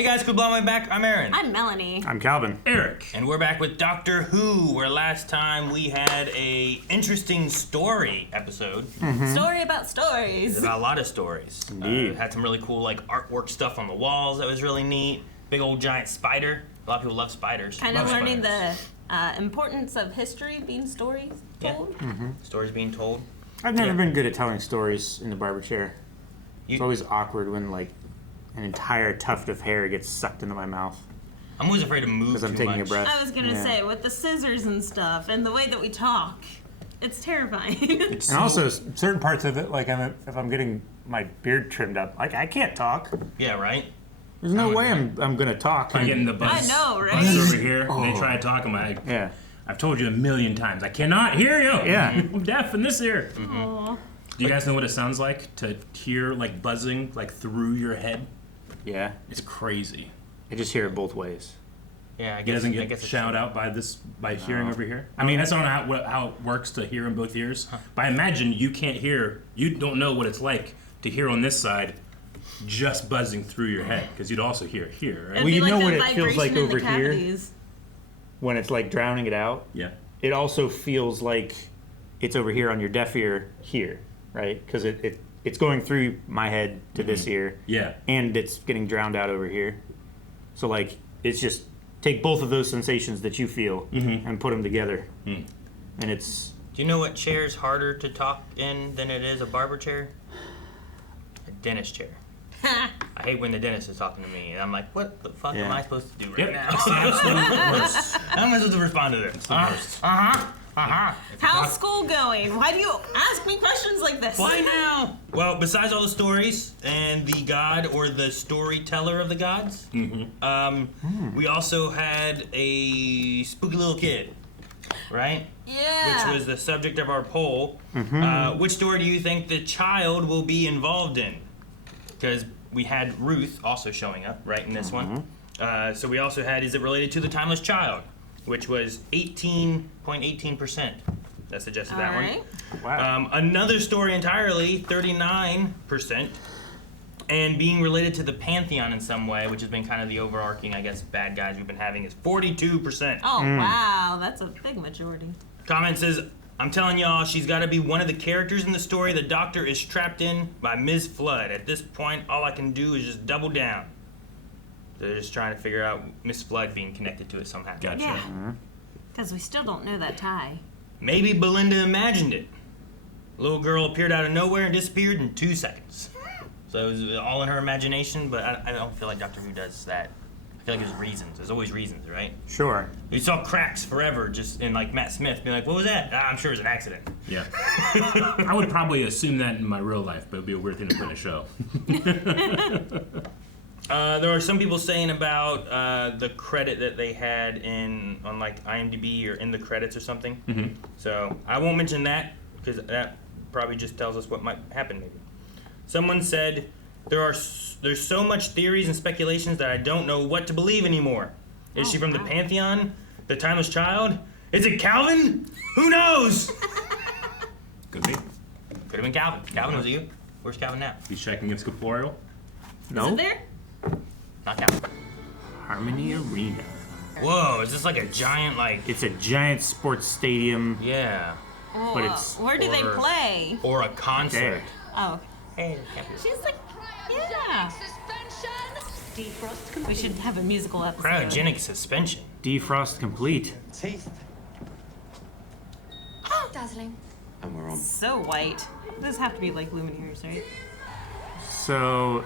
Hey guys, cool blowing my back. I'm Aaron. I'm Melanie. I'm Calvin. Eric. And we're back with Doctor Who, where last time we had a interesting story episode. Story about stories. About a lot of stories. Indeed. Had some really cool like artwork stuff on the walls that was really neat. Big old giant spider. A lot of people love spiders. Kind of Love learning spiders. the importance of history being stories told. Stories being told. I've never been good at telling stories in the barber chair. You- It's always awkward when like an entire tuft of hair gets sucked into my mouth I'm always afraid to move because I'm too taking much. a breath. I was gonna Yeah. say, with the scissors and stuff, and the way that we talk, it's terrifying. And also certain parts of it, like if I'm getting my beard trimmed up, like I can't talk. Yeah, right? There's no would way I'm gonna talk. I'm getting the buzz. I know, right? Buzz over here, and they try to talk. I'm like, Yeah. I've told you a million times, I cannot hear you. Yeah. I'm deaf in this ear. Aw. Do you guys know what it sounds like to hear like buzzing like through your head? Yeah. It's crazy. I just hear it both ways. Yeah, I He guess. doesn't I get guess it's shout out by hearing over here. I mean, that's not how it works to hear in both ears. But I imagine you can't hear. You don't know what it's like to hear on this side, just buzzing through your head, because you'd also hear it here, right? It'd Well, be you like know the what it feels like vibration in over the here? cavities. When it's like drowning it out, Yeah. it also feels like it's over here on your deaf ear here, right? Because it's going through my head to this ear, Yeah. and it's getting drowned out over here. So like it's just take both of those sensations that you feel and put them together, and it's Do you know what chair is harder to talk in than it is a barber chair? A dentist chair. I hate when the dentist is talking to me, and I'm like, what the fuck am Yeah. I supposed to do right Yep. now? It's the absolute worst. How am I supposed to respond to this? It's the worst. How's school going? Why do you ask me questions like this? Why now? Well, besides all the stories and the god or the storyteller of the gods, we also had a spooky little kid, right? Yeah. Which was the subject of our poll. Which story do you think the child will be involved in? Because we had Ruth also showing up, right, in this one. So we also had, is it related to the Timeless Child? Which was 18.18%. That suggested that All right. wow. Another story entirely, 39%. And being related to the Pantheon in some way, which has been kind of the overarching, I guess, bad guys we've been having, is 42%. Oh, wow. That's a big majority. Comment says, I'm telling y'all, she's got to be one of the characters in the story the Doctor is trapped in by Ms. Flood. At this point, all I can do is just double down. They're just trying to figure out Miss Flood being connected to it somehow. Gotcha. Yeah. Because we still don't know that tie. Maybe Belinda imagined it. Little girl appeared out of nowhere and disappeared in 2 seconds. So it was all in her imagination, but I don't feel like Doctor Who does that. I feel like there's reasons. There's always reasons, right? Sure. We saw cracks forever, just in like Matt Smith being like, what was that? I'm sure it was an accident. Yeah. I would probably assume that in my real life, but it would be a weird thing to put in a show. There are some people saying about the credit that they had on like IMDb or in the credits or something. So I won't mention that because that probably just tells us what might happen maybe. Someone said there's so much theories and speculations that I don't know what to believe anymore. Is she from the Pantheon? The Timeless Child? Is it Calvin? Who knows? Could be. Could have been Calvin. Calvin, was it you? Where's Calvin now? He's checking its corporeal. No. Is it there? Not Calvin. Harmony Arena. Whoa, is this like a giant like? It's a giant sports stadium. Yeah. Oh, But it's- where do they or- play? Or a concert. There. Oh, Hey, Captain. she's like, yeah. We should have a musical episode. Cryogenic suspension. Defrost complete. Teeth. Dazzling. And we're on. So white. Those have to be like Lumineers, right? So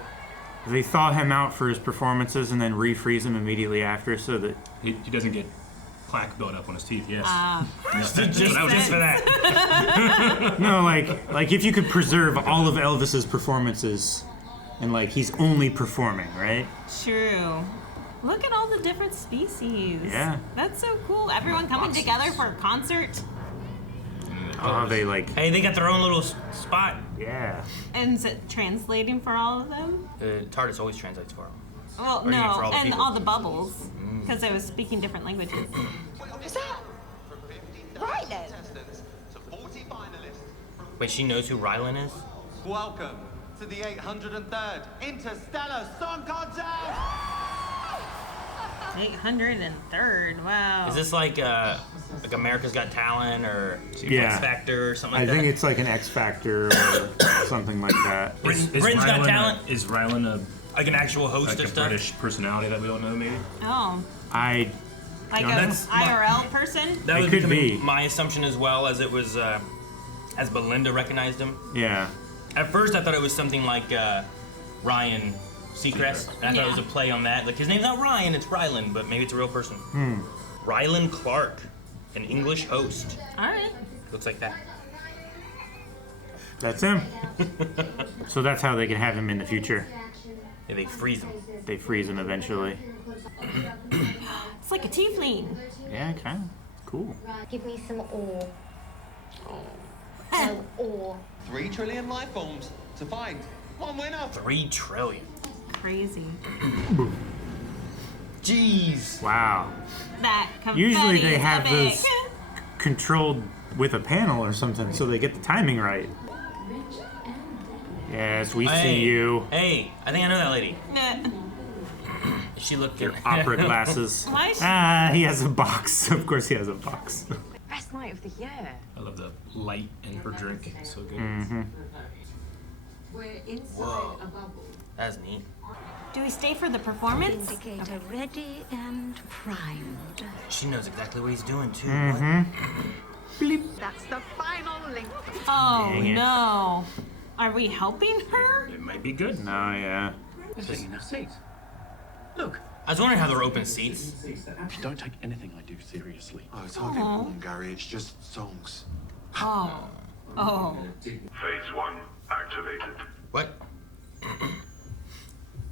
they thaw him out for his performances and then refreeze him immediately after, so that He doesn't get plaque built up on his teeth. Yes. Just that was for that. no, like if you could preserve all of Elvis's performances, and like he's only performing, right? True. Look at all the different species. Yeah. That's so cool. Everyone coming together for a concert. Oh, they like Hey, they got their own little spot. yeah. And is it translating for all of them? TARDIS always translates for them. Well, Or you mean no, for all the and people? all the bubbles. Because I was speaking different languages. Is that right then? Wait, she knows who Rylan is? Welcome to the 803rd Interstellar Song Contest! 803rd. Wow. Is this like America's Got Talent or Yeah. X Factor or something I like think that? it's like an X Factor or something like that. Britain's Got Talent? Is Rylan Like an actual host like of a stuff? British personality that we don't know, maybe? Oh, I like No, a that's- IRL person? That It was could becoming be. my assumption as well, as it was, as Belinda recognized him. yeah. At first, I thought it was something like Ryan Seacrest. I thought it was a play on that. Like, his name's not Ryan, it's Rylan, but maybe it's a real person. Rylan Clark, an English host. All right. Looks like that. That's him. So that's how they can have him in the future. Yeah, they freeze him. They freeze him eventually. It's like a tiefling. Yeah, kind of. Cool. Give me some ore. No ore. 3 trillion life forms to find. One winner. 3 trillion. Crazy. Jeez. Wow. That confetti Usually they is have epic. those controlled with a panel or something so they get the timing right. Yes, we see you. Hey, I think I know that lady. Nah. She looked Your opera glasses. Why is she- He has a box. Of course he has a box. Best night of the year. I love the light in her drink. It's so good. We're inside Whoa. a bubble. That's neat. Do we stay for the performance? Indicator ready and primed. She knows exactly what he's doing, too. That's the final link. Oh Dang it. no. Are we helping her? It might be good. No, yeah. There's taking enough seats. Look, I was wondering how there were open seats. don't take anything I do seriously. Oh, it's hardly important, Gary. It's just songs. Oh. Oh. Phase 1 activated. What?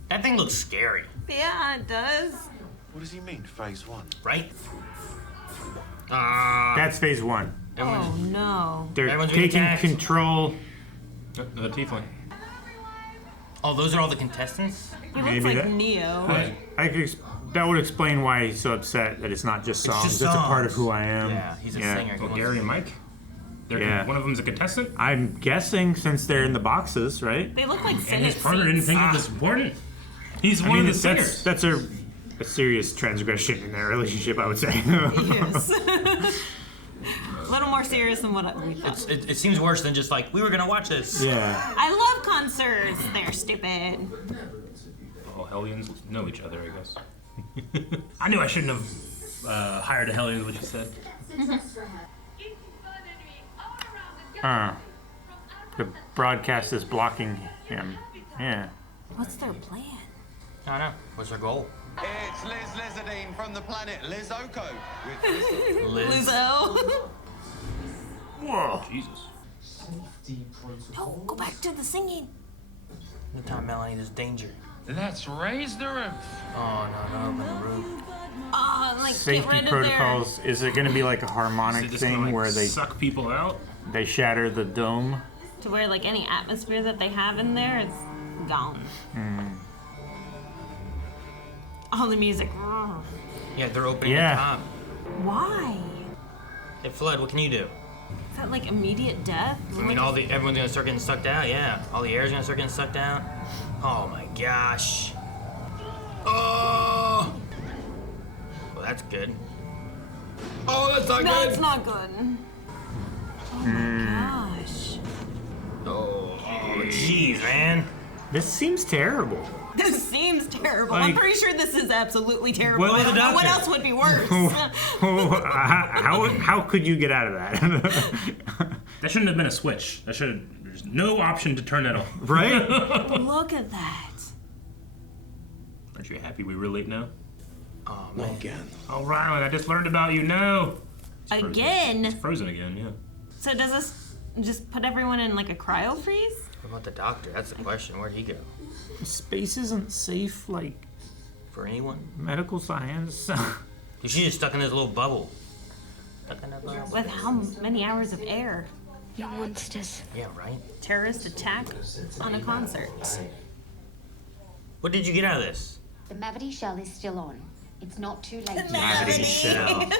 That thing looks scary, Yeah, it does. What does he mean, phase 1? right? That's phase one. Oh no. They're Everyone's being taking attacked. control. Another tiefling. Oh, those are all the contestants? He looks Maybe like that- Neo. That would explain why he's so upset that it's not just songs. just That's a part of songs. who I am. Yeah, he's a singer. He Well, wants Gary to- and Mike. Yeah. One of them's a contestant. I'm guessing since they're in the boxes, right? They look like And Senate his partner didn't seats. think it was important. He's I one mean, of the singers. that's a serious transgression in their relationship, I would say. Yes. A little more serious than what we thought. It seems worse than just like, we were gonna watch this. Yeah. I love concerts. They're stupid. All Hellions know each other, I guess. I knew I shouldn't have hired a Hellion, what you said. The broadcast is blocking him. Yeah. What's their plan? I don't know. What's their goal? It's Liz Lizardine from the planet Liz Oko. With Liz. Lizzo. Whoa. Jesus. No, go back to the singing. The time, Melanie, there's danger. Let's raise the roof. Oh, no, open the roof. Like Safety get rid protocols. Is it going to be like a Is harmonic it just thing gonna, like, where they suck people out? shatter the dome? of their, to where like any atmosphere that they have in there is gone. All the music. Ugh. Yeah, they're opening Yeah. the top. Why? Hey, Flood, what can you do? Is that like immediate death? I mean, everyone's gonna start getting sucked out. Yeah, all the air's gonna start getting sucked out. Oh my gosh. Oh. Well, that's good. Oh, that's not That's good. not good. Oh my gosh. Oh, jeez, man. This seems terrible. This seems terrible. I'm Like- pretty sure this is absolutely terrible. What I was don't the know what doctor? else would be worse. How could you get out of that? That shouldn't have been a switch. There's no option to turn that off. Right? Look at that. Aren't you happy we were late now? Oh man. Again. Oh, Rylan, I just learned about you. No. Frozen. Again. Frozen again, yeah. So does this just put everyone in like a cryo freeze? What about the doctor? That's the question. Where'd he go? Space isn't safe, like For anyone? medical science. She's just stuck in this little bubble. Stuck in a bubble. With how many hours of air? You monsters. Yeah, right. Terrorist attack on a concert. What did you get out of this? The Mavity shell is still on. It's not too late. Gravity shell.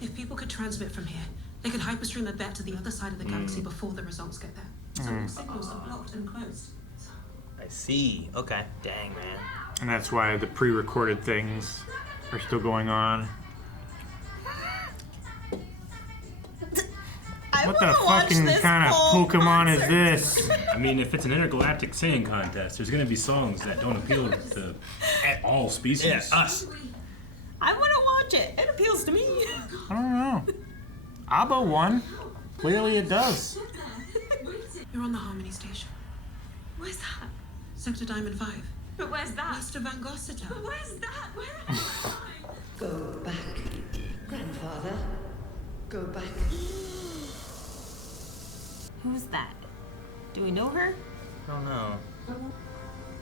If people could transmit from here, they could hyperstream a bet to the other side of the galaxy before the results get there. So all signals are blocked and closed. I see. Okay. Dang, man. And that's why the pre-recorded things are still going on. What the fucking kind of Pokemon is this? I mean, if it's an intergalactic singing contest, there's going to be songs that don't appeal to all species. Yeah, us. I want to watch it. It appeals to me. I don't know. Abba won. Clearly it does. You're on the Harmony Station. Where's that? Sector Diamond 5. But where's that? West of Van Gossiter. But where's that? Where am I? Go back, grandfather. Go back. Who's that? Do we know her? I don't know.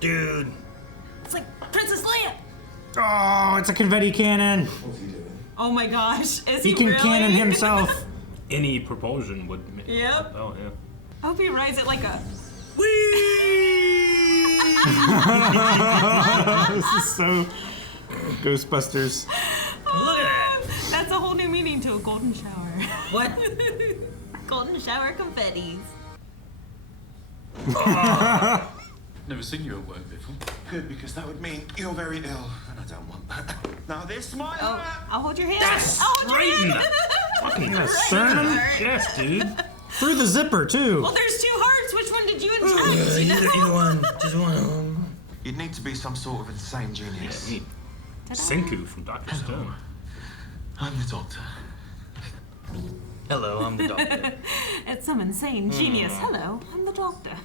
Dude. It's like Princess Leia. Oh, it's a confetti cannon. Oh my gosh. Is He can really? cannon himself. Any propulsion would. Yep. Oh yeah. I hope he rides it like a. This is so Ghostbusters. Look at that. That's a whole new meaning to a golden shower. What? Golden shower confettis. Never seen you at work before. Good, because that would mean you're very ill, and I don't want that. Now this might Oh, hurt. I'll hold your hand. That's I'll hold your right in hand. the fucking sternum? chest, dude. Through the zipper, too. Well, there's 2 hearts. Which one did you inject? You know? Either one. Just one of them. You'd need to be some sort of insane genius. Yeah, Senku from Dr. Stone. I'm the doctor. Hello, I'm the doctor. It's some insane genius. Hello, I'm the doctor.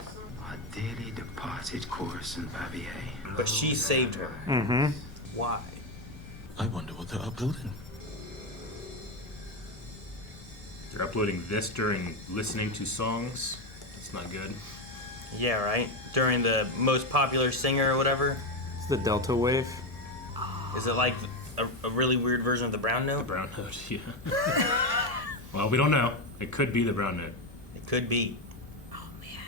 Our dearly departed chorus and Babier. But she saved her. Mm-hmm. Why? I wonder what they're uploading. They're uploading this during listening to songs. That's not good. Yeah, right? During the most popular singer or whatever? It's the Delta Wave. Is it like a really weird version of the brown note? The brown note, yeah. Well, we don't know. It could be the brown note. It could be. Oh man,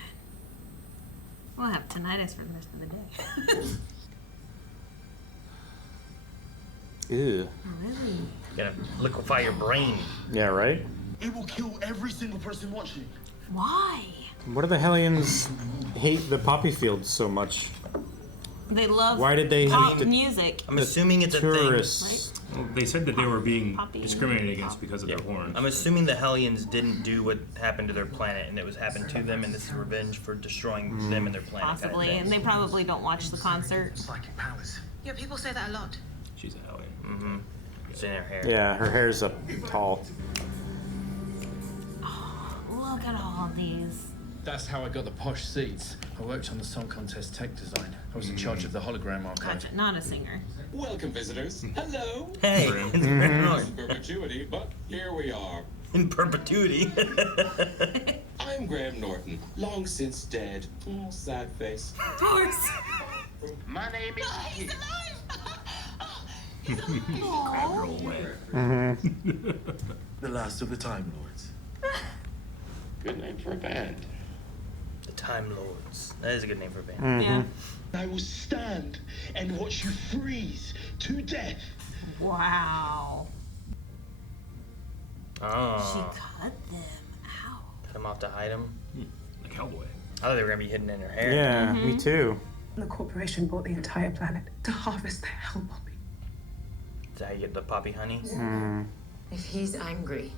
we'll have tinnitus for the rest of the day. Ew. Really? Gonna liquefy your brain. Yeah, right? It will kill every single person watching. Why? What do the Hellions hate the poppy fields so much? They love Why did they pop hate the music. I'm assuming it's a thing. tourists? Well, they said that they were being Poppy. discriminated against because of their horns. I'm assuming the Hellions didn't do what happened to their planet, and it was happened to them, and this is revenge for destroying them and their planet. Possibly, kind of and they probably don't watch the concert. Psychic powers. Yeah, people say that a lot. She's a Hellion. Mm-hmm. It's in her hair. Yeah, her hair's up tall. Oh, look at all these. That's how I got the posh seats. I worked on the Song Contest tech design. I was in charge of the hologram archive. Gotcha, not a singer. Welcome, visitors. Hello. Hey, In perpetuity, but here we are. In perpetuity. I'm Graham Norton, long since dead. Oh, sad face. Of course. My name is. He's alive. Roll away. The last of the Time Lords. Good name for a band. The Time Lords. That is a good name for a band. Yeah. I will stand and watch you freeze to death. Wow. Oh. She cut them out. Cut them off to hide them. Like Hellboy. I thought they were gonna be hidden in her hair. Yeah, me too. The corporation bought the entire planet to harvest their hell poppy. Is that how you get the poppy honey? If he's angry,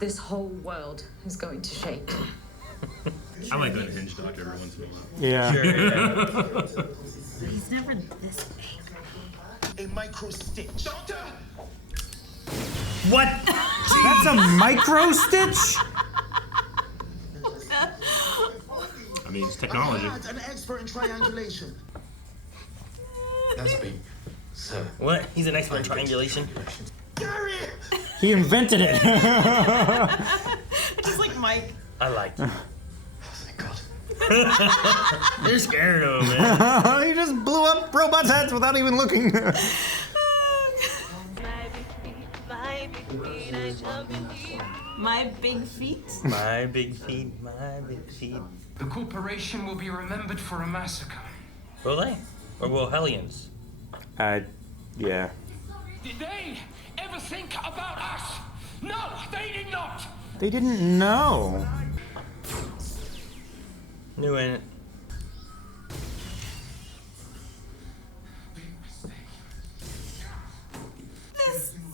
this whole world is going to shake. I like that hinge doctor every once in a while. Yeah. Sure, yeah. He's never this angry. A micro stitch. Doctor! What? That's a micro stitch? I mean, it's technology. I'm an expert in triangulation. That's me, sir. What? He's an expert in triangulation? Gary! He invented it. Just like Mike. I liked it. Thank God. You're scared of him, man. He just blew up robots' heads without even looking. My big feet. My big feet, my big feet. The corporation will be remembered for a massacre. Will they? Or will Hellions? Yeah. Did they ever think about us? No, they did not. They didn't know. Knew it.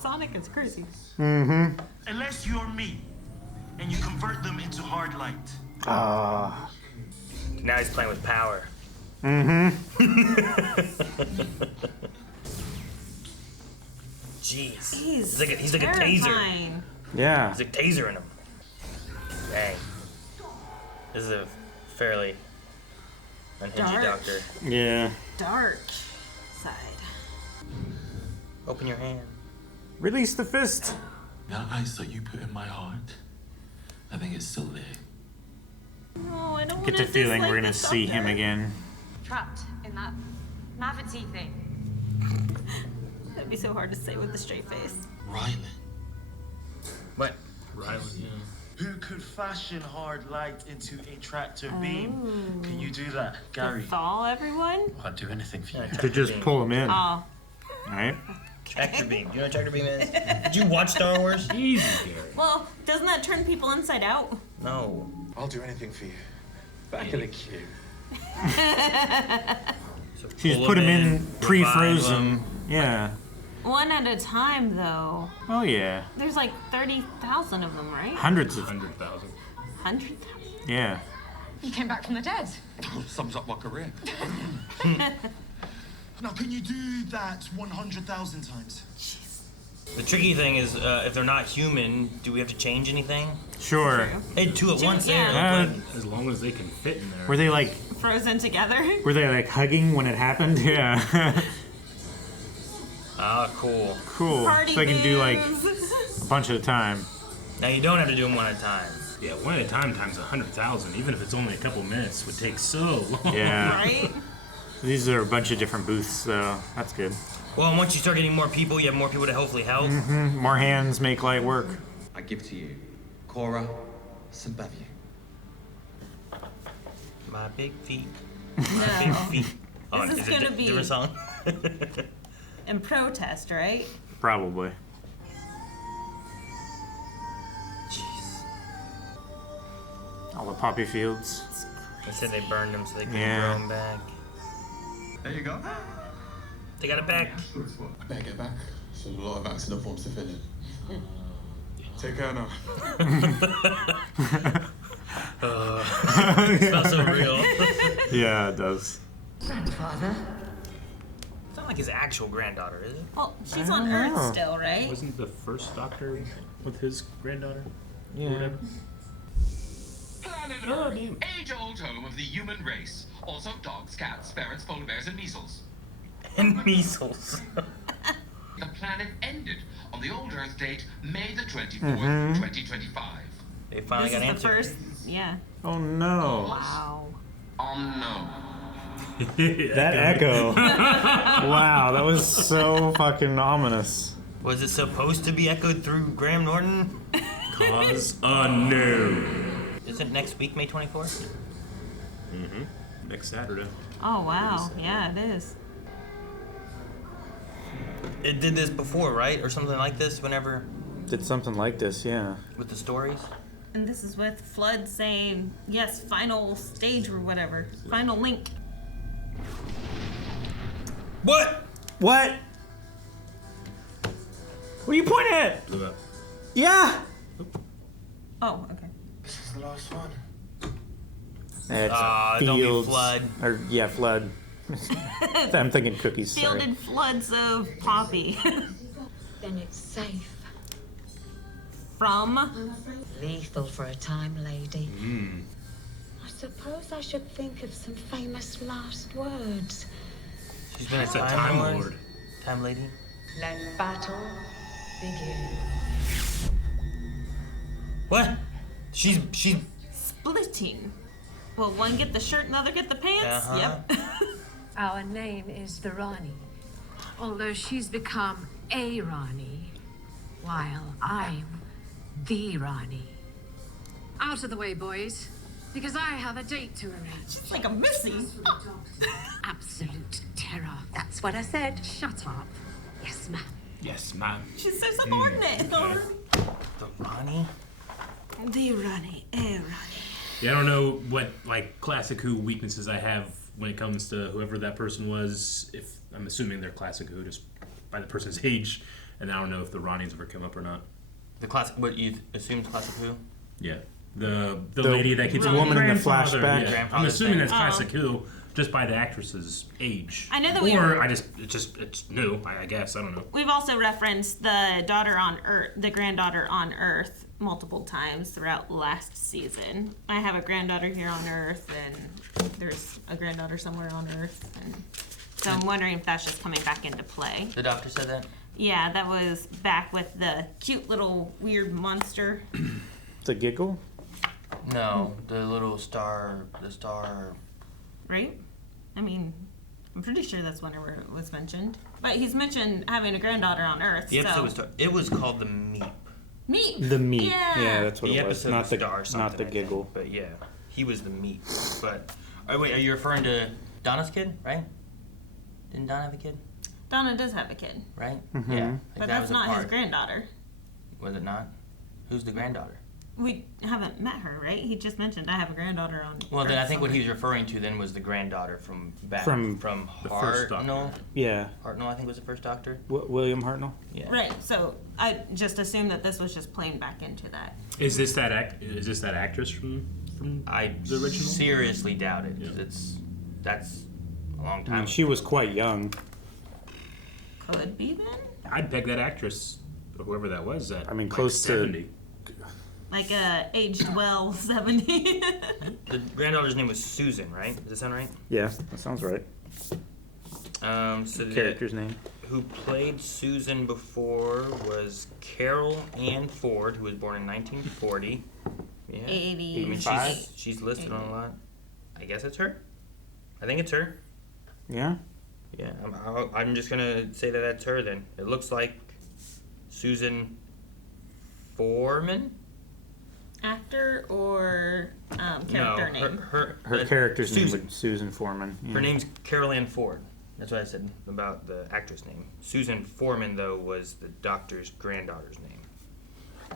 Sonic is crazy. Mm-hmm. Unless you're me, and you convert them into hard light. Ah. Now he's playing with power. Mm-hmm. Jeez. He's like a taser. terrifying. Yeah. He's a taser in him. Dang. This is a fairly unhinged Dark. doctor. Yeah. Dark side. Open your hand. Release the fist. That ice that you put in my heart, I think it's still there. No, I don't Get the feeling we're gonna see him again. Trapped in that Mavity thing. That'd be so hard to say with a straight face. Riley. What? Riley, yeah. Who could fashion hard light into a tractor beam? Can you do that, Gary? Thaw everyone? I'd do anything for you. To just pull him in. Oh. Right? Tractor beam. Do you know what tractor beam is? Did you watch Star Wars? Easy, Gary. Well, doesn't that turn people inside out? No. I'll do anything for you. Back in the queue. She's put him in pre-frozen. Yeah. One at a time, though. Oh yeah. There's like 30,000 of them, right? Hundreds of. 100,000. 100,000? Yeah. He came back from the dead. Sums up my career. Now, can you do that 100,000 times? The tricky thing is, if they're not human, do we have to change anything? Sure. Hey, two at once there. yeah. As long as they can fit in there. Were they like? Frozen together? Were they like hugging when it happened? Yeah. Ah, cool. Cool. Party So they can do like moves. a bunch at a time. Now you don't have to do them one at a time. Yeah, one at a time times 100,000, even if it's only a couple minutes, would take so long. Yeah. Right? These are a bunch of different booths, so that's good. Well, and once you start getting more people, you have more people to hopefully help. Mm-hmm. More hands make light work. I give to you Cora Symbavia. My big feet. No. My big feet. Oh, This is it a gonna be- different song? In protest, right? Probably. Jeez. All the poppy fields. They said they burned them so they couldn't Yeah. grow them back. There you go. They got it back. I better get back. There's a lot of accident forms to fill in. Take care now. It's not so real. Yeah, it does. Grandfather? It's not like his actual granddaughter, is it? Well, she's I on don't Earth know. still, right? Wasn't the first Doctor with his granddaughter? Yeah. Planet Earth, age-old home of the human race. Also dogs, cats, ferrets, polar bears, and measles. And measles. The planet ended on the old Earth date, May the 24th, 2025. They finally This got is answered. the first, yeah. Oh no. Wow. No. That echo. Wow, that was so fucking ominous. Was it supposed to be echoed through Graham Norton? Cause unknown. Isn't next week May 24th? Mm-hmm. Next Saturday. Oh, wow. Yeah, it is. It did this before, right? Or something like this whenever Did something like this, yeah. with the stories? And this is with Flood saying, yes, final stage or whatever. Final link. What? What? What are you pointing at? Blew up. Yeah. Oh, okay. This is the last one. It's don't be fields. Flood. Or yeah, flood. I'm thinking cookies. Sorry. Fielded floods of poppy. Then it's safe. From? Lethal for a time, lady. Mm. I suppose I should think of some famous last words. She's been a It's a Time Lord. Time lady. Let battle begin. What? She's Splitting. Will one get the shirt and the other get the pants? Uh-huh. Yep. Our name is the Rani, although she's become a Rani, while I'm the Rani. Out of the way, boys, because I have a date to arrange. It's like a Missy. Absolute terror. That's what I said. Shut up. Yes, ma'am. Yes, ma'am. She's so subordinate. the Rani. The Rani, a Rani. Yeah, I don't know what like classic Who weaknesses I have when it comes to whoever that person was. If I'm assuming they're classic Who just by the person's age, And I don't know if the Ronnies ever come up or not. The classic, what you assumed classic Who? Yeah. The lady that keeps the woman in the flashback. Yeah. I'm assuming that's classic Who just by the actress's age. I know that it's new, I guess. I don't know. We've also referenced the daughter on Earth, the granddaughter on Earth, multiple times throughout last season. I have a granddaughter here on Earth, and there's a granddaughter somewhere on Earth, and so I'm wondering if that's just coming back into play. The doctor said that? Yeah, that was back with the cute little weird monster. The giggle? No, the little star. Right? I mean, I'm pretty sure that's whenever it was mentioned. But he's mentioned having a granddaughter on Earth. The episode it was called the Meep. Meep. The Meep. Yeah, that's what the it was. episode Not was the Star something, not the I think. giggle. But yeah, he was the Meep. But wait, are you referring to Donna's kid? Right? Didn't Donna have a kid? Donna does have a kid. Right? Mm-hmm. Yeah. But that's not his granddaughter. Was it not? Who's the granddaughter? We haven't met her, right? He just mentioned I have a granddaughter on. Well, then I think what he somewhere. was referring to then was the granddaughter from The first Doctor. Hartnell. Yeah. Hartnell, I think, was the first Doctor. William Hartnell? Yeah. Right. So I just assumed that this was just playing back into that. Is this that actress from I the original? seriously doubt it. 'Cause that's a long I time. mean, she was quite young. Could be then. I'd peg that actress, or whoever that was, at close to 70. Like aged well 70. The granddaughter's name was Susan, right? Does that sound right? Yeah, that sounds right. So the Character's name. Who played Susan before was Carol Ann Ford, who was born in 1940. Yeah. 80. I mean, she's listed on a lot. I guess it's her. I think it's her. Yeah. Yeah, I'm just gonna say that that's her then. It looks like Susan Foreman. Actor or character name? Her character's name was Susan Foreman. Yeah. Her name's Carol Ann Ford. That's what I said about the actress name. Susan Foreman, though, was the doctor's granddaughter's name.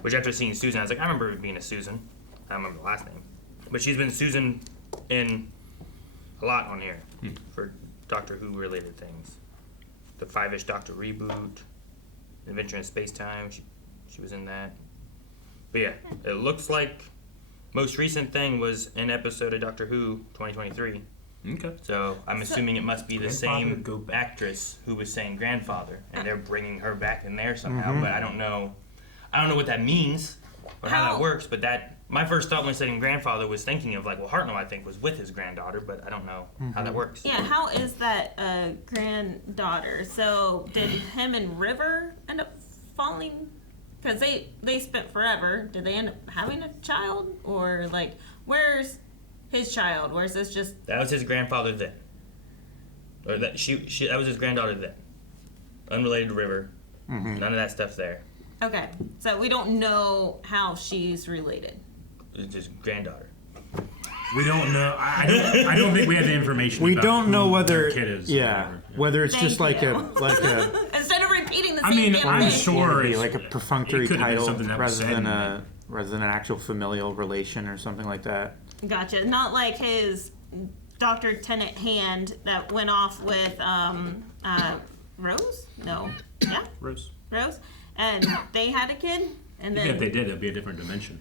Which, after seeing Susan, I was like, I remember it being a Susan. I don't remember the last name. But she's been Susan in a lot on here for Doctor Who-related things. The Five-ish Doctor reboot, Adventure in Space-Time, she was in that. But yeah, it looks like most recent thing was an episode of Doctor Who 2023. Okay. So I'm assuming it must be the same actress who was saying grandfather, and they're bringing her back in there somehow. Mhm. But I don't know what that means or how that works. But my first thought when saying grandfather was thinking of like, well, Hartnell I think was with his granddaughter, but I don't know how that works. Yeah, how is that granddaughter? So did him and River end up falling? Because they spent forever. Did they end up having a child? Or like, where's his child? Where's this just... That was his grandfather then. Or that that was his granddaughter then. Unrelated to River. Mm-hmm. None of that stuff there. Okay, so we don't know how she's related. It's his granddaughter. We don't know. I don't think we have the information. We about don't know who whether their kid is. whether it's just like a Instead of repeating the same I mean, damn I'm thing. sure be it's like a perfunctory it could have been title something that was rather said than an actual familial relation or something like that. Gotcha. Not like his Dr. Tennant hand that went off with Rose? No. Yeah? Rose. Rose? And they had a kid? And Even then if they did, it'd be a different dimension.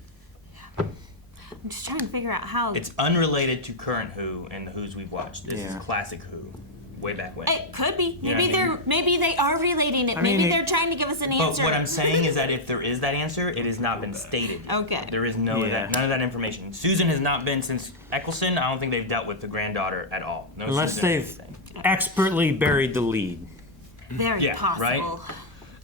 I'm just trying to figure out how. It's unrelated to current Who and the Who's we've watched. This is Yeah. classic Who, way back when. It could be. You know Maybe what I mean? maybe they are relating it. I mean, Maybe they're trying to give us an But answer. what I'm saying is that if there is that answer, it has not been stated. Okay. There is none of that information. Susan has not been since Eccleston. I don't think they've dealt with the granddaughter at all. No Unless Susan they've anything. expertly buried the lead. Very possible.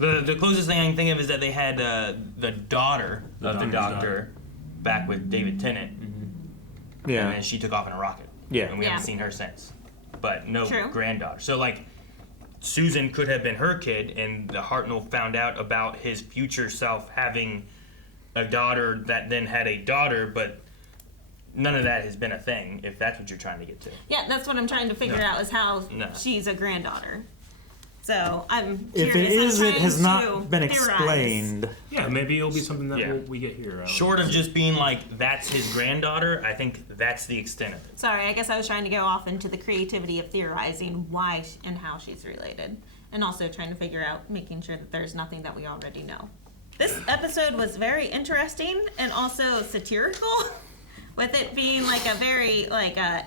Right? The closest thing I can think of is that they had the daughter of the doctor back with David Tennant. Yeah. And then she took off in a rocket. Yeah. And we Yeah. haven't seen her since. But no True. granddaughter. So, like, Susan could have been her kid, and the Hartnell found out about his future self having a daughter that then had a daughter, but none of that has been a thing, if that's what you're trying to get to. Yeah, that's what I'm trying to figure out is how No. she's a granddaughter. So I'm If curious. it is, I'm it has trying to not been theorize. explained. Yeah, maybe it'll be something that Yeah. we get here. Short of just being like, that's his granddaughter, I think that's the extent of it. Sorry, I guess I was trying to go off into the creativity of theorizing why and how she's related. and also trying to figure out, making sure that there's nothing that we already know. This episode was very interesting and also satirical, with it being like a very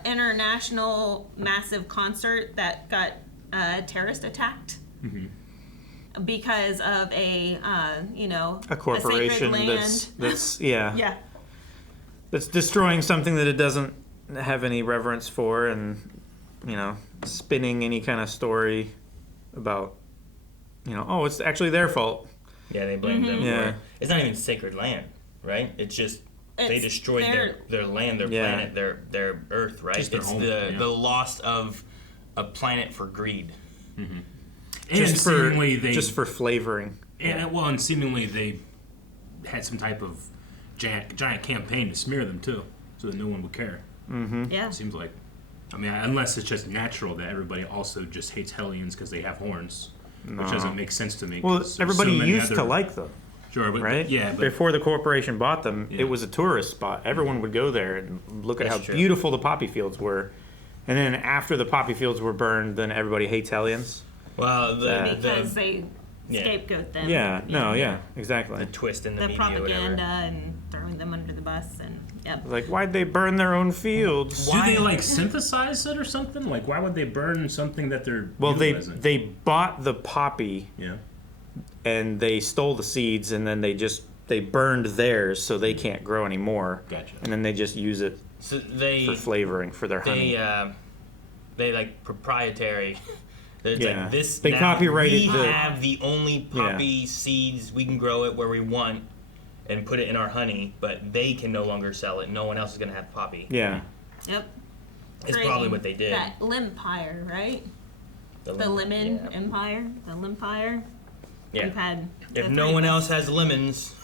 international massive concert that got terrorist attacked because of a corporation sacred land. that's yeah. That's destroying something that it doesn't have any reverence for, and spinning any kind of story about it's actually their fault. Yeah, they blame them. Yeah. For it. It's not even sacred land, right? It's just they destroyed their land, their planet, their Earth, right? Just their it's home, the loss of a planet for greed. Mm-hmm. Just for flavoring. And seemingly they had some type of giant campaign to smear them too, so that no one would care. Mm-hmm. Yeah. Seems like. I mean, unless it's just natural that everybody also just hates Hellions because they have horns, which doesn't make sense to me. Well, everybody used to like them. Sure, but, right? Yeah. Before the corporation bought them, it was a tourist spot. Everyone would go there and look at how beautiful the poppy fields were. And then after the poppy fields were burned, then everybody hates Hellions. Well, because they scapegoat them. Yeah, exactly. The twist in the media, propaganda and throwing them under the bus and like, why'd they burn their own fields? Do they synthesize it or something? Like, why would they burn something that they're utilizing? they bought the poppy, and they stole the seeds, and then they burned theirs, so they can't grow anymore. Gotcha. And then they just use it for flavoring for their honey. They proprietary. It's like this. They copyrighted we have the only poppy seeds. We can grow it where we want and put it in our honey, but they can no longer sell it. No one else is going to have poppy. Yeah. Yep. It's probably what they did. That Limpire, right? The lemon empire. The Limpire. Yeah. We've had if no one else has lemons,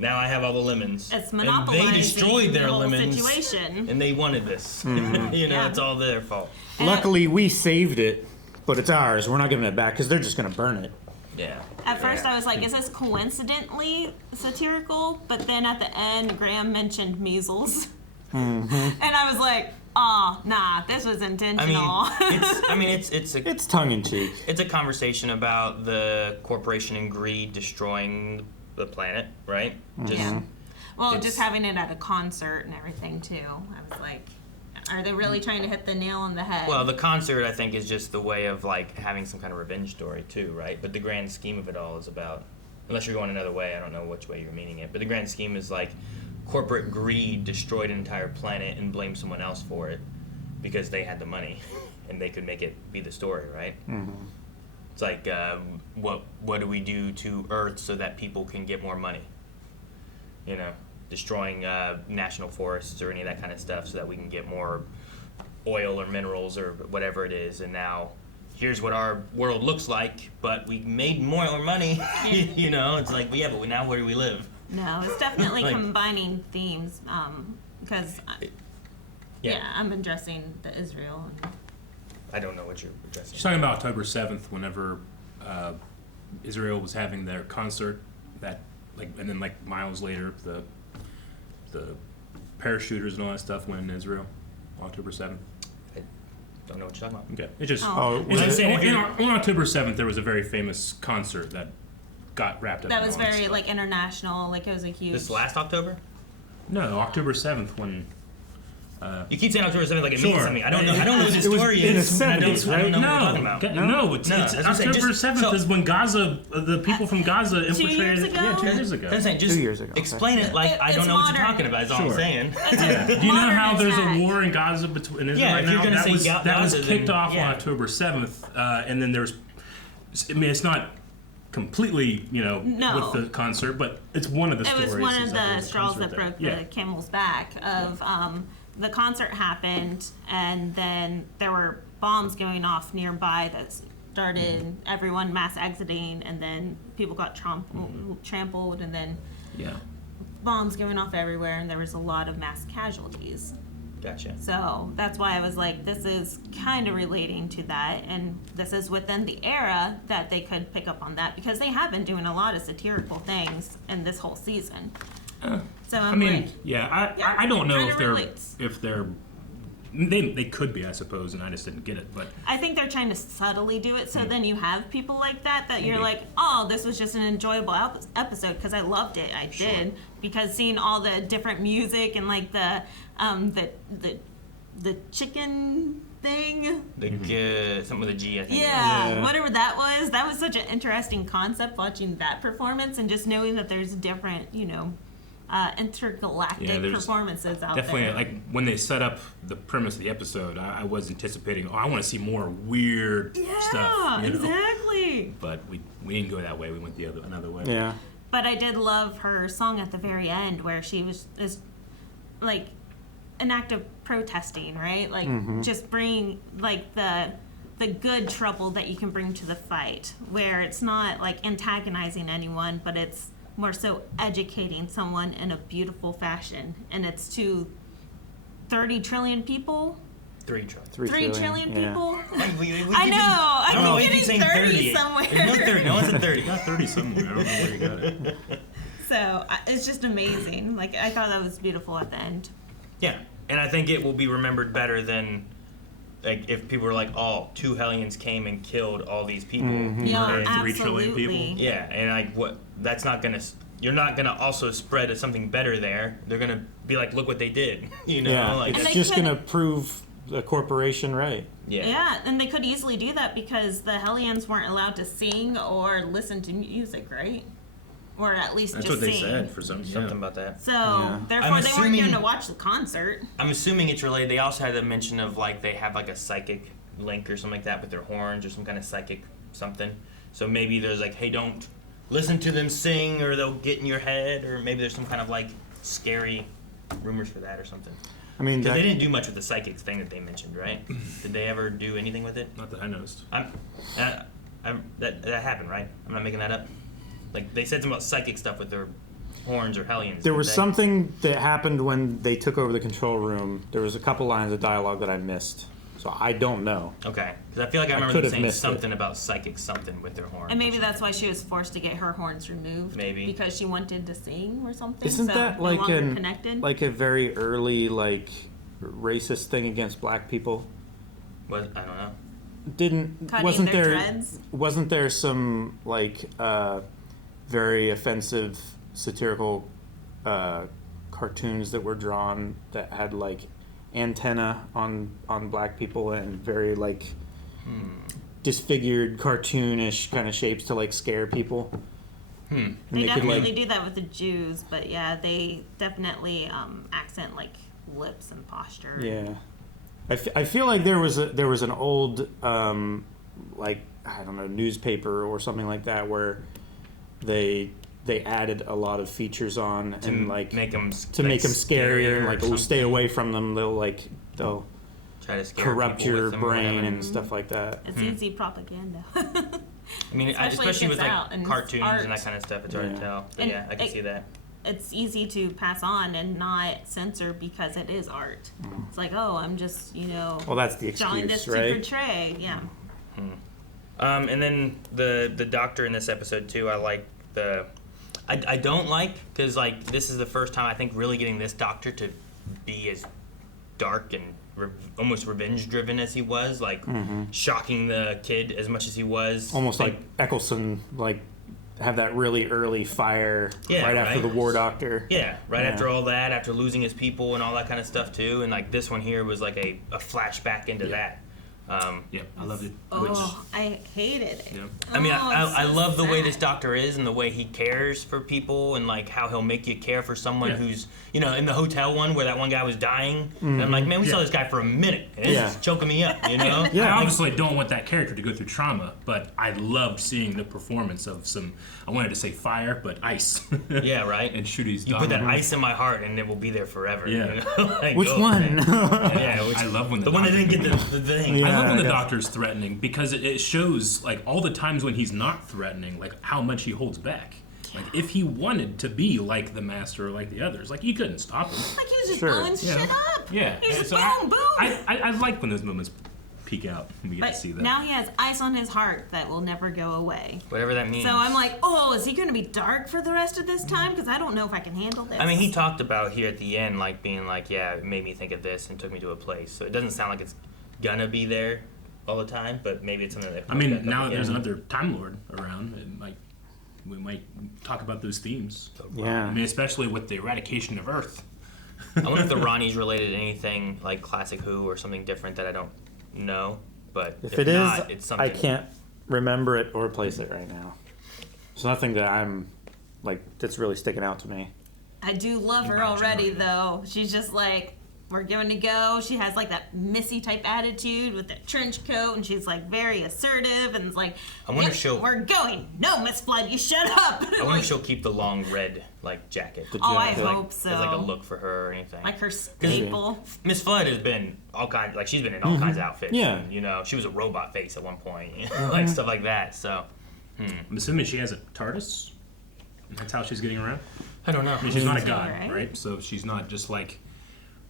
now I have all the lemons. It's monopolizing and they destroyed their the whole lemons, situation. and they wanted this. It's all their fault. Luckily, we saved it, but it's ours. We're not giving it back because they're just going to burn it. Yeah. At first, I was like, is this coincidentally satirical? But then at the end, Graham mentioned measles. Mm-hmm. And I was like, oh, nah, this was intentional. It's tongue in cheek. It's a conversation about the corporation and greed destroying the planet, right? Just having it at a concert and everything, too. I was like, are they really trying to hit the nail on the head? Well, the concert, I think, is just the way of having some kind of revenge story too, right? But the grand scheme of it all is about, unless you're going another way, I don't know which way you're meaning it, but the grand scheme is corporate greed destroyed an entire planet and blamed someone else for it because they had the money and they could make it be the story, right? Mm-hmm. It's like, what do we do to Earth so that people can get more money? Destroying national forests or any of that kind of stuff so that we can get more oil or minerals or whatever it is. And now here's what our world looks like, but we made more money. It's like, but now where do we live? No, it's definitely combining themes because, I'm addressing the Israel. I don't know what you're addressing. She's talking about October 7th, whenever Israel was having their concert, and then miles later, the parachuters and all that stuff went in Israel, October 7th. I don't know what you're talking about. Okay, it just Oh. on October 7th there was a very famous concert that got wrapped up. That in was all that very stuff. international. It was a huge. This last October? No, October 7th when. You keep saying October 7th like it means Sure. something. I don't know. I don't know what the story in the is. I don't 70s, know right? what we're talking about. No, it's October 7th is when Gaza, the people from Gaza infiltrated. 2 years ago? Yeah, 2 years ago. I'm saying, just 2 years ago. explain it like I It's don't know what you're modern. talking about. Is all I'm Sure. saying. Do you know how there's a attack. war in Gaza between Israel Yeah, right if you're now? gonna That say was Gaza, kicked then, off yeah. on October 7th, and then there's. I mean, it's not completely, No. with the concert, but it's one of the It stories. was one of is that the there's a straws concert that there. broke the camel's back of the concert happened, and then there were bombs going off nearby that started everyone mass exiting, and then people got trampled, and then bombs going off everywhere, and there was a lot of mass casualties. Gotcha. So that's why I was like, this is kind of relating to that, and this is within the era that they could pick up on that, because they have been doing a lot of satirical things in this whole season. So I mean, like, I don't know kinda if relates. they're They could be, I suppose, and I just didn't get it. But I think they're trying to subtly do it, so then you have people like that you're Maybe. like, oh, this was just an enjoyable episode because I loved it. I did, because seeing all the different music and like the chicken thing. Something with a G, I think. Yeah, whatever that was such an interesting concept watching that performance and just knowing that there's different, intergalactic performances out definitely, there. like when they set up the premise of the episode, I was anticipating, I want to see more weird stuff. Yeah, exactly. But we didn't go that way. We went another way. Yeah. But I did love her song at the very end where she is like an act of protesting, right? Like just bring like the good trouble that you can bring to the fight, where it's not like antagonizing anyone, but it's more so educating someone in a beautiful fashion. And it's to 30 trillion people. 3 trillion. 3 trillion yeah. people. I know. I don't know, keep you keep getting saying 30 somewhere. There's no 30. No one said 30. You got 30 somewhere. I don't know where you got it. So it's just amazing. Like, I thought that was beautiful at the end. Yeah, and I think it will be remembered better than like if people were like, oh, 2 Hellions came and killed all these people. Yeah, and 3 trillion people. Yeah, and like that's not gonna. You're not gonna also spread something better there. They're gonna be like, look what they did. Yeah, like it's just gonna prove the corporation right. Yeah, and they could easily do that because the Hellions weren't allowed to sing or listen to music, right? Or at least That's just what they sing. said for something about that. So therefore, they weren't going to watch the concert. I'm assuming it's related. They also had a mention of like they have like a psychic link or something like that with their horns or some kind of psychic something. So maybe there's like, hey, don't listen to them sing or they'll get in your head, or maybe there's some kind of like scary rumors for that or something. I mean, because they didn't do much with the psychic thing that they mentioned, right? Did they ever do anything with it? Not that I noticed. That happened, right? I'm not making that up. Like they said something about psychic stuff with their horns or Hellions. There was something that happened when they took over the control room. There was a couple lines of dialogue that I missed, so I don't know. Okay, because I feel like I remember them saying something about psychic something with their horns. And maybe that's why she was forced to get her horns removed. Maybe because she wanted to sing or something. Isn't so that no like longer connected? like a very early like racist thing against black people? I don't know. Cutting their dreads? Wasn't there some like very offensive satirical cartoons that were drawn that had like antenna on black people and very like disfigured cartoonish kind of shapes to like scare people? They definitely do that with the Jews, but yeah, they definitely accent like lips and posture. Yeah, I feel like there was an old like I don't know newspaper or something like that where they added a lot of features on and like make them scarier and like stay away from them. They'll try to scare corrupt people your with them or brain whatever. and stuff like that. It's easy propaganda. I mean, especially if with it's out like and cartoons art. and that kind of stuff, it's hard to tell. But And yeah, I can see that. It's easy to pass on and not censor because it is art. It's like, oh, I'm just, Well, that's the drawing this excuse, right? to portray. Yeah. And then the doctor in this episode too. I like the. I don't like because like this is the first time I think really getting this doctor to be as dark and almost revenge driven as he was, like shocking the kid as much as he was. Almost like Eccleston, like have that really early fire right after the War Doctor. Yeah, after all that, after losing his people and all that kind of stuff too. And like this one here was like a flashback into that. I loved it. Oh, I hated it. Yeah. I mean, I so love the way sad. this doctor is and the way he cares for people and like how he'll make you care for someone who's, in the hotel one where that one guy was dying. And I'm like, man, we saw this guy for a minute and it's just choking me up, I obviously don't want that character to go through trauma, but I loved seeing the performance of some, I wanted to say fire, but ice. Yeah, right? And Shooty's You put that ice in my heart and it will be there forever. Yeah. Like, Which one? I love when the one that didn't get the thing. I love when the doctor's threatening because it shows like all the times when he's not threatening, like how much he holds back. Like if he wanted to be like the master or like the others, like you couldn't stop him. Like he was just blowing shit up. Yeah. He's just So boom, boom. I like when those moments peek out and we get But to see that. now he has ice on his heart that will never go away. Whatever that means. So I'm like, oh, is he going to be dark for the rest of this time? Because I don't know if I can handle this. I mean, he talked about here at the end, like being like, yeah, it made me think of this and took me to a place. So it doesn't sound like it's gonna be there all the time, but maybe it's something that. I mean, now that there's another Time Lord around, we might talk about those themes. Yeah. I mean, especially with the eradication of Earth. I wonder if the Rani's related to anything like Classic Who or something different that I don't know. But If it is, not, it's something. I can't remember it or place it right now. There's nothing that I'm like that's really sticking out to me. I do love her already, though. She's just like, we're going to go. She has like that Missy type attitude with that trench coat, and she's like very assertive and it's like, I wonder if "Yep, she'll- we're going. No, Miss Flood, you shut up. I wonder if she'll keep the long red like jacket. Oh, I As, like, hope so. As like a look for her or anything. Like her staple. Miss Flood has been all kinds, like she's been in all kinds of outfits. Yeah. And, you know, she was a robot face at one point, like stuff like that. So, I'm assuming she has a TARDIS. That's how she's getting around. I don't know. I mean, she's not a Yeah, god, right? right? So she's not just like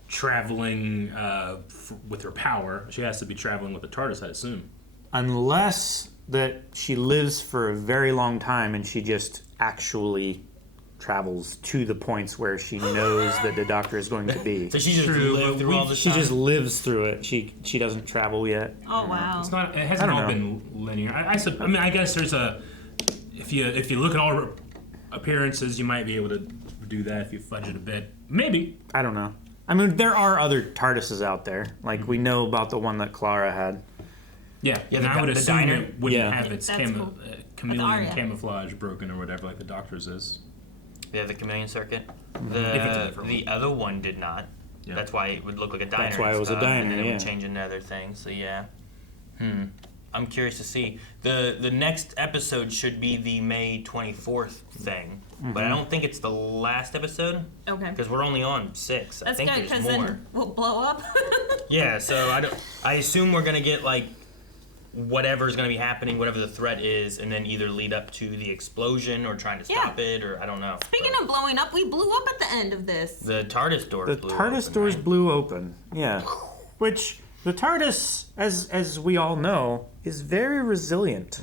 traveling with her power. She has to be traveling with the TARDIS, I assume. Unless that she lives for a very long time and she just actually travels to the points where she knows that the Doctor is going to be. So she just lived through all this She time? just lives through it. She doesn't travel yet. Oh, wow. It's not. It hasn't I don't all know. been linear. I mean, I guess there's a. If you look at all her appearances, you might be able to do that if you fudge it a bit. Maybe. I don't know. I mean, there are other TARDISes out there. Like, we know about the one that Clara had. Yeah. Yeah, And the I would the assume diner? it wouldn't Yeah. have its That's cool. chameleon Arya. camouflage broken or whatever, like the Doctor's is. Yeah, the chameleon circuit. If it's a The different the other one did not. Yeah. That's why it would look like a diner. That's why and it was a stuff, diner, and then it yeah. would change into other things. So yeah. I'm curious to see. The next episode should be the May 24th thing, but I don't think it's the last episode Okay. because we're only on 6. I That's think good, there's because more. then we'll blow up. Yeah, so I assume we're gonna get like whatever's gonna be happening, whatever the threat is, and then either lead up to the explosion or trying to stop it, or I don't know. Speaking of blowing up, we blew up at the end of this. The TARDIS doors The blew TARDIS open, doors right? blew open. Yeah. Which, the TARDIS, as we all know, is very resilient.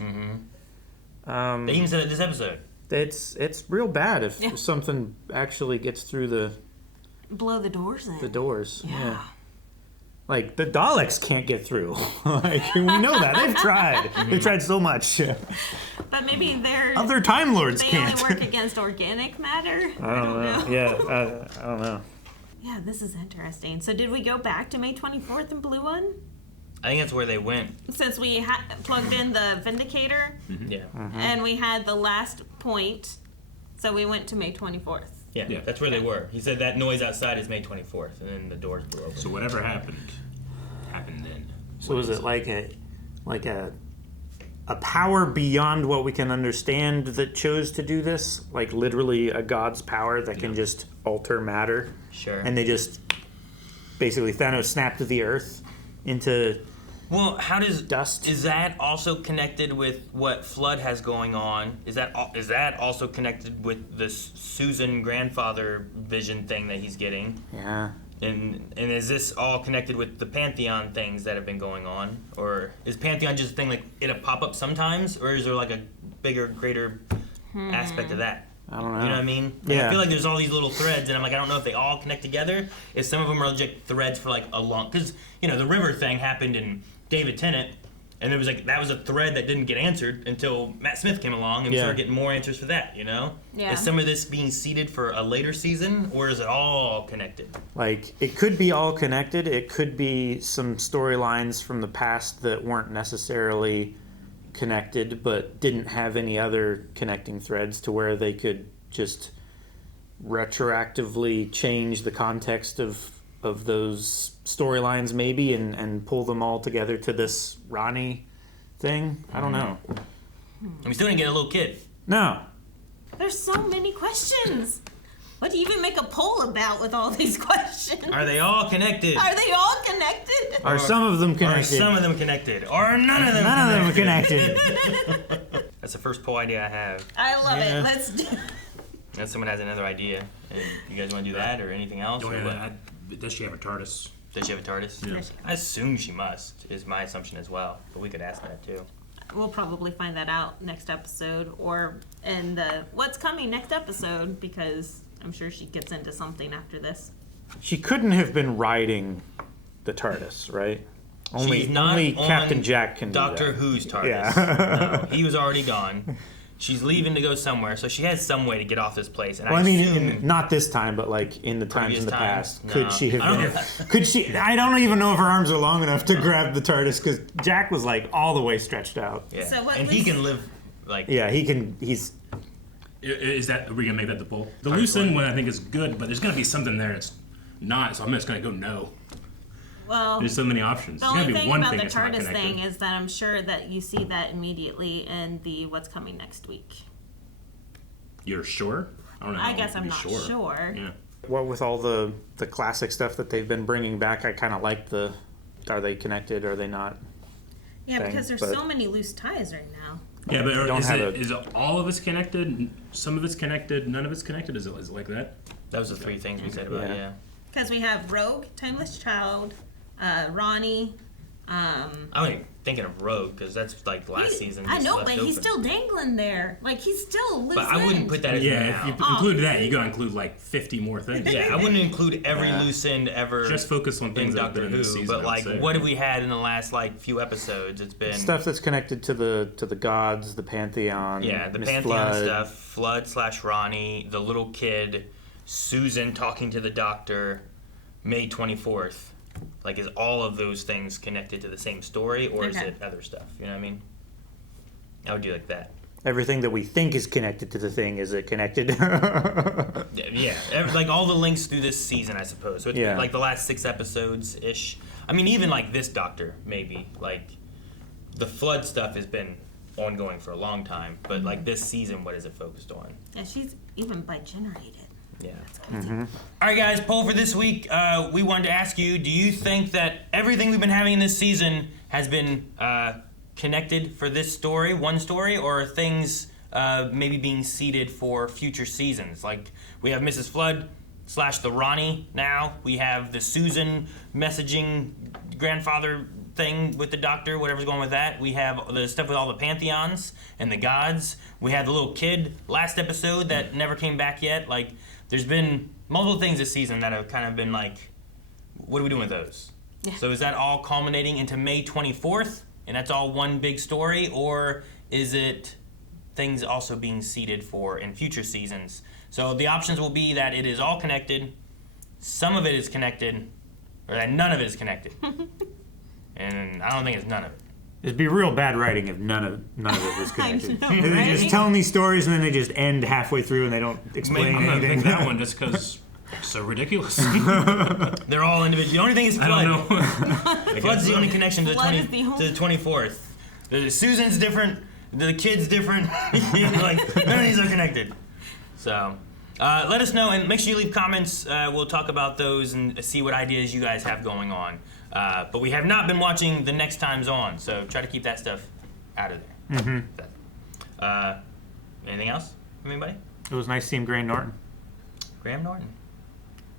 They even said it this episode. It's real bad if something actually gets through the Blow the doors in. doors. Yeah. Like, the Daleks can't get through. Like, we know that. They've tried. They've tried so much. But maybe they're Other Time Lords they can't. only work against organic matter. I don't know. Yeah, I don't know. Yeah, this is interesting. So did we go back to May 24th and Blue One? I think that's where they went. Since we plugged in the Vindicator Yeah. and we had the last point, so we went to May 24th. Yeah, that's where they were. He said that noise outside is May 24th, and then the doors blew open. So whatever happened then. So is it like a power beyond what we can understand that chose to do this? Like literally a god's power that can just alter matter? Sure. And they just basically Thanos snapped the earth into Well, how does dust? Is that also connected with what Flood has going on? Is that also connected with the Susan grandfather vision thing that he's getting? Yeah. And is this all connected with the Pantheon things that have been going on, or is Pantheon just a thing like it'll pop up sometimes, or is there like a bigger, greater aspect of that? I don't know. You know what I mean? Like, Yeah. I feel like there's all these little threads, and I'm like, I don't know if they all connect together. If some of them are legit threads for like a long, because you know the river thing happened in David Tennant, and it was like that was a thread that didn't get answered until Matt Smith came along and we Yeah. started getting more answers for that. You know? Yeah. Is some of this being seeded for a later season, or is it all connected? Like, it could be all connected. It could be some storylines from the past that weren't necessarily connected, but didn't have any other connecting threads to where they could just retroactively change the context of those storylines maybe and pull them all together to this Rani thing. I don't know. And we still didn't get a little kid. No. There's so many questions. What do you even make a poll about with all these questions? Are they all connected? Are they all connected? Are some of them Are connected? some of them connected? Or none of them None of them are connected? connected. That's the first poll idea I have. I love Yeah. it. Let's do Unless someone has another idea. And you guys want to do that or anything else? Oh, or yeah, what? does she have a TARDIS? Does she have a TARDIS? Yeah. I assume she must, is my assumption as well. But we could ask that too. We'll probably find that out next episode or in the what's coming next episode, because I'm sure she gets into something after this. She couldn't have been riding the TARDIS, right? She's not Only Captain on Jack can Doctor do that. Who's TARDIS. Yeah. No, he was already gone. She's leaving to go somewhere, so she has some way to get off this place. And Well, I I mean, assume not this time, but like in the times Previous in the times? past. Could No. she I don't have know. been? Could she? I don't even know if her arms are long enough to grab the TARDIS because Jack was like all the way stretched out. Yeah. So what and he was- can live like. Yeah, he can. He's. Is that, are we gonna make that the poll? The loose end one I think is good, but there's gonna be something there that's not, so I'm just gonna go no. Well, There's so many options. the There's only gotta be thing one about thing the that's not TARDIS connected. thing is that I'm sure that you see that immediately in the what's coming next week. You're sure? I don't know. I guess how I'm you not can be sure. Yeah. What with all the classic stuff that they've been bringing back, I kind of like the. Are they connected? Are they not? Yeah, thing, because there's but- so many loose ties right now. Yeah, but don't is have it all of it's connected? Some of it's connected, none of it's connected? Is it like that? That was the three things we said about yeah. Because we have Rogue, Timeless Child, Rani. I was thinking of Rogue because that's like last season. I just know, left but he's open. still dangling there. Like he's still loose. But I wouldn't put that as Yeah, now. if you include that, you gotta include like 50 more things. Yeah, I wouldn't include every loose end ever. Just focus on in things that have Doctor been in Who. this season, But I would like, say. what have we had in the last like few episodes? It's been Stuff that's connected to the gods, the pantheon. yeah, the Miss Pantheon Flood. stuff, Flood / Rani, the little kid, Susan talking to the Doctor, May 24th. Like, is all of those things connected to the same story, or is Okay. it other stuff? You know what I mean? I would do like that. Everything that we think is connected to the thing, is it connected? Yeah, like all the links through this season, I suppose. So it's Yeah. been like the last 6 episodes ish. I mean, even like this Doctor, maybe like the Flood stuff has been ongoing for a long time, but like this season, what is it focused on? Yeah, she's even bi-generated. Yeah. Mm-hmm. All right, guys. Poll for this week. We wanted to ask you: do you think that everything we've been having in this season has been connected for this story, one story, or are things maybe being seeded for future seasons? Like we have Mrs. Flood / the Rani now. We have the Susan messaging grandfather thing with the Doctor, whatever's going with that. We have the stuff with all the pantheons and the gods. We have the little kid last episode that never came back yet. Like, there's been multiple things this season that have kind of been like, what are we doing with those? Yeah. So is that all culminating into May 24th, and that's all one big story, or is it things also being seeded for in future seasons? So the options will be that it is all connected, some of it is connected, or that none of it is connected. And I don't think it's none of it. It'd be real bad writing if none of it was connected. know, They're right? just telling these stories and then they just end halfway through and they don't explain I'm gonna anything. pick that one just because it's so ridiculous. They're all individual. The only thing is Flood. I don't know. Flood's the only connection to the, Flood 20, is the to the 24th. The Susan's different. The kid's different. Like, none of these are connected. So, let us know and make sure you leave comments. We'll talk about those and see what ideas you guys have going on. But we have not been watching The Next Time's On, so try to keep that stuff out of there. Mm-hmm. Anything else from anybody? It was nice seeing Graham Norton. Graham Norton.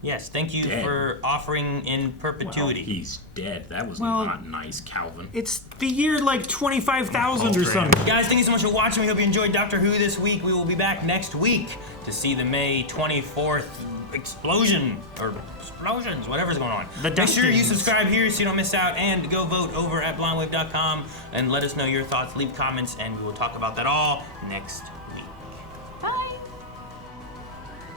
Yes, thank you Dead. for offering in perpetuity. Well, he's dead. That was Well- not nice, Calvin. It's the year like 25,000 or Oh, something. Guys, thank you so much for watching. We hope you enjoyed Doctor Who this week. We will be back next week to see the May 24th explosions, whatever's going on. The Make sure you Dustins. subscribe here so you don't miss out, and go vote over at blindwave.com and let us know your thoughts. Leave comments, and we will talk about that all next